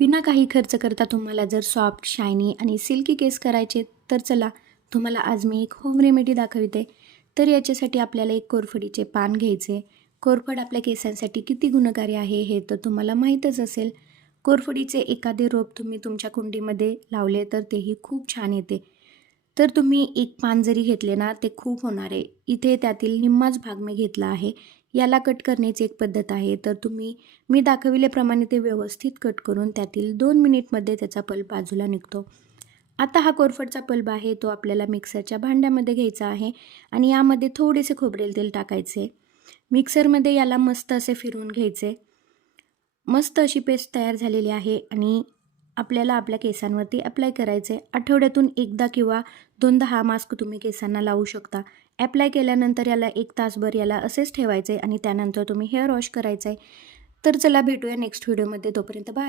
बिना काही खर्च करता तुम्हाला जर सॉफ्ट, शायनी आणि सिल्की केस करायचे तर चला, तुम्हाला आज मी एक होम रेमेडी दाखवते. तर याच्यासाठी आपल्याला एक कोरफडीचे पान घ्यायचे. कोरफड आपल्या केसांसाठी किती गुणकारी आहे हे तर तुम्हाला माहीतच असेल. कोरफडीचे एखादे रोप तुम्ही तुमच्या कुंडीमध्ये लावले तर तेही खूप छान येते. तर तुम्ही एक पान जरी घेतले ना ते खूप होणार आहे. इथे त्यातील निम्माच भाग मी घेतला आहे. याला कट करण्याची एक पद्धत आहे. तर मी दाखविल्याप्रमाणे ते व्यवस्थित कट करून त्यातील 2 मिनिटमध्ये त्याचा पल्प बाजूला निघतो. आता हा कोरफडचा पल्प आहे तो आपल्याला मिक्सरच्या भांड्यामध्ये घ्यायचा आहे आणि यामध्ये थोडेसे खोबरेल तेल टाकायचे. मिक्सरमध्ये याला मस्त असे फिरवून घ्यायचे. मस्त अशी पेस्ट तयार झालेली आहे आणि आपल्याला आपल्या केसांवरती अप्लाय करायचे. आठवड्यातून एकदा किंवा दोनदा हा मास्क तुम्ही केसांना लावू शकता. ॲप्लाय केल्यानंतर याला 1 तासभर याला असेच ठेवायचे आणि त्यानंतर तुम्ही हेअर वॉश करायचं आहे. तर चला भेटूया नेक्स्ट व्हिडिओमध्ये. तोपर्यंत बाय.